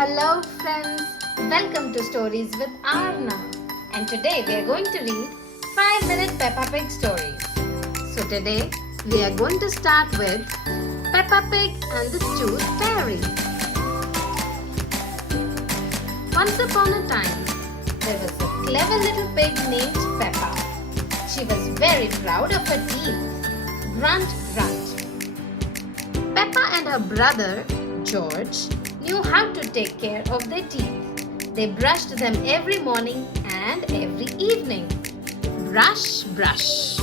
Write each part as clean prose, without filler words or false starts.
Hello friends, welcome to Stories with Arna, and today we are going to read 5-minute Peppa Pig stories. So today we are going to start with Peppa Pig and the Tooth Fairy. Once upon a time, there was a clever little pig named Peppa. She was very proud of her teeth. Grunt, grunt. Peppa and her brother, George, knew how to take care of their teeth. They brushed them every morning and every evening. Brush, brush.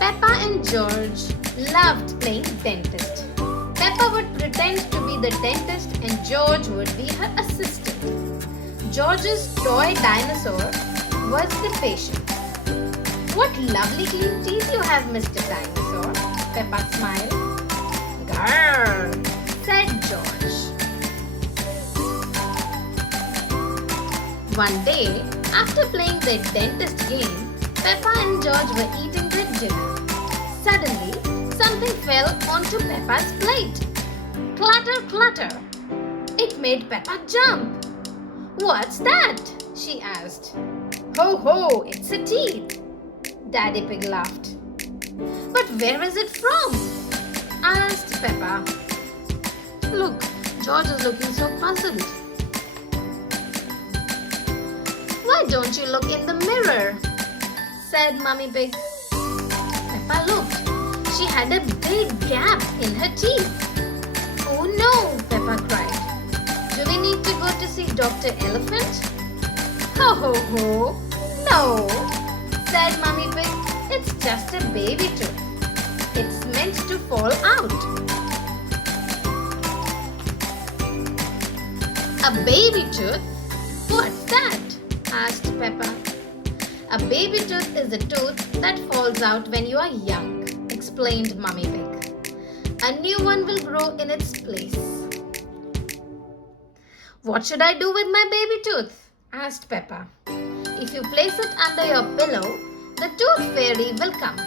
Peppa and George loved playing dentist. Peppa would pretend to be the dentist and George would be her assistant. George's toy dinosaur was the patient. "What lovely clean teeth you have, Mr. Dinosaur," Peppa smiled. "Grrr," said George. One day, after playing their dentist game, Peppa and George were eating their dinner. Suddenly, something fell onto Peppa's plate. Clatter, clatter. It made Peppa jump. "What's that?" she asked. "Ho, ho, it's a teeth," Daddy Pig laughed. "But where is it from?" asked Peppa. "Look, George is looking so puzzled." "Why don't you look in the mirror?" said Mummy Pig. Peppa looked. She had a big gap in her teeth. "Oh no," Peppa cried. "Do we need to go to see Dr. Elephant?" "Ho ho ho, no," said Mummy Pig. "It's just a baby tooth. It's meant to fall out." "A baby tooth? What's that?" asked Peppa. "A baby tooth is a tooth that falls out when you are young," explained Mummy Pig. "A new one will grow in its place." "What should I do with my baby tooth?" asked Peppa. "If you place it under your pillow, the tooth fairy will come.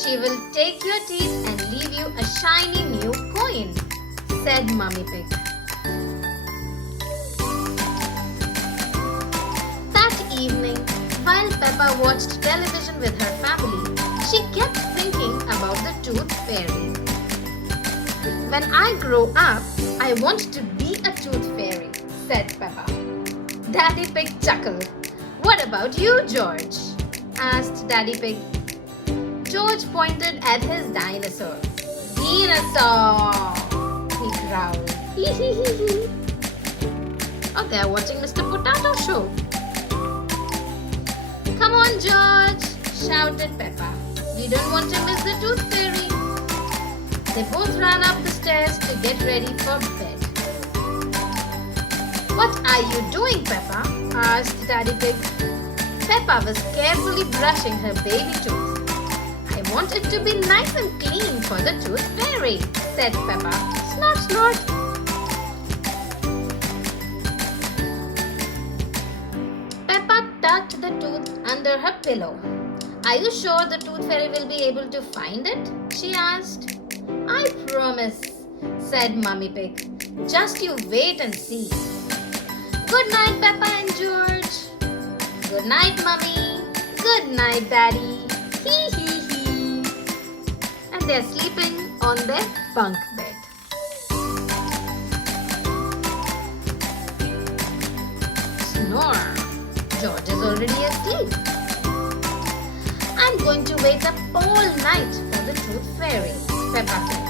She will take your teeth and leave you a shiny new coin," said Mummy Pig. That evening, while Peppa watched television with her family, she kept thinking about the tooth fairy. "When I grow up, I want to be a tooth fairy," said Peppa. Daddy Pig chuckled. "What about you, George?" asked Daddy Pig. George pointed at his dinosaur. "Dinosaur," he growled. "Hee hee hee hee." "Oh, they're watching Mr. Potato Show." "Come on, George," shouted Peppa. "We don't want to miss the tooth fairy." They both ran up the stairs to get ready for bed. "What are you doing, Peppa?" asked Daddy Pig. Peppa was carefully brushing her baby tooth. "I want it to be nice and clean for the tooth fairy," said Peppa. "Snort, snort." Peppa tucked the tooth under her pillow. "Are you sure the tooth fairy will be able to find it?" she asked. "I promise," said Mummy Pig. "Just you wait and see." "Good night, Peppa and George." "Good night, Mummy." "Good night, Daddy." Hee hee hee. And they're sleeping on their bunk bed. Snore. George is already asleep. "I'm going to wait up all night for the tooth fairy," Peppa said.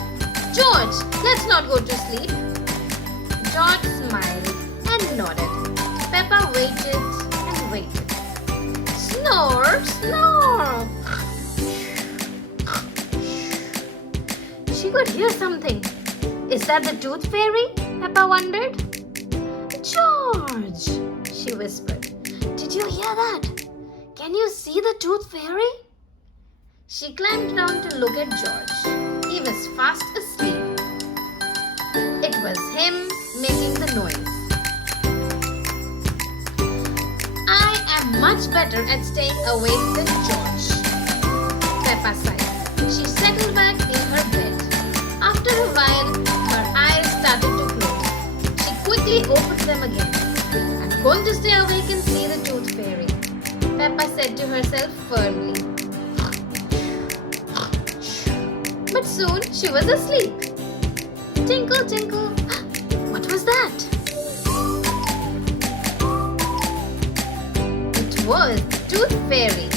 "George, let's not go to sleep." George smiled and nodded. Peppa waited and waited. Snore, snore. She could hear something. "Is that the tooth fairy?" Peppa wondered. "George," she whispered. "Did you hear that? Can you see the tooth fairy?" She climbed down to look at George. He was fast asleep. It was him making the noise. "I am much better at staying awake than George," Peppa sighed. She settled back in her bed. After a while, her eyes started to quickly opened them again. I'm going to stay awake and see the tooth fairy, Peppa said to herself firmly. But soon she was asleep. Tinkle, tinkle. What was that? It was the tooth fairy.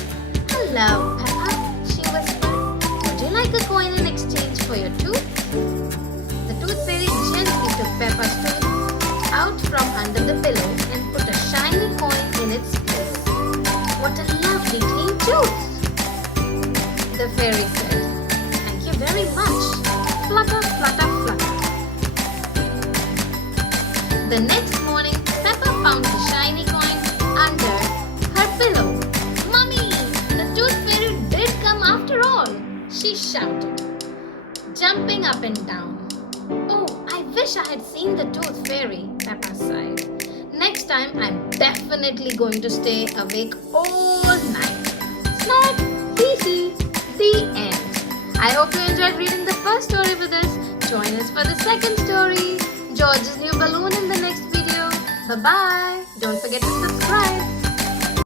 Hello, Peppa, she whispered. Would you like a coin in exchange for your tooth? The tooth fairy gently took Peppa's tooth out from under the pillow and put a shiny coin in its place. What a lovely clean tooth, the fairy said. Thank you very much. Flutter, flutter, flutter. The next morning, Peppa found the shiny coin under her pillow. Mummy, the tooth fairy did come after all, she shouted, jumping up and down. Oh, I wish I had seen the tooth fairy, Peppa sighed. Next time, I'm definitely going to stay awake all night. Snap, hee hee, the end. I hope you enjoyed reading the first story with us. Join us for the second story, George's new balloon, in the next video. Bye-bye. Don't forget to subscribe.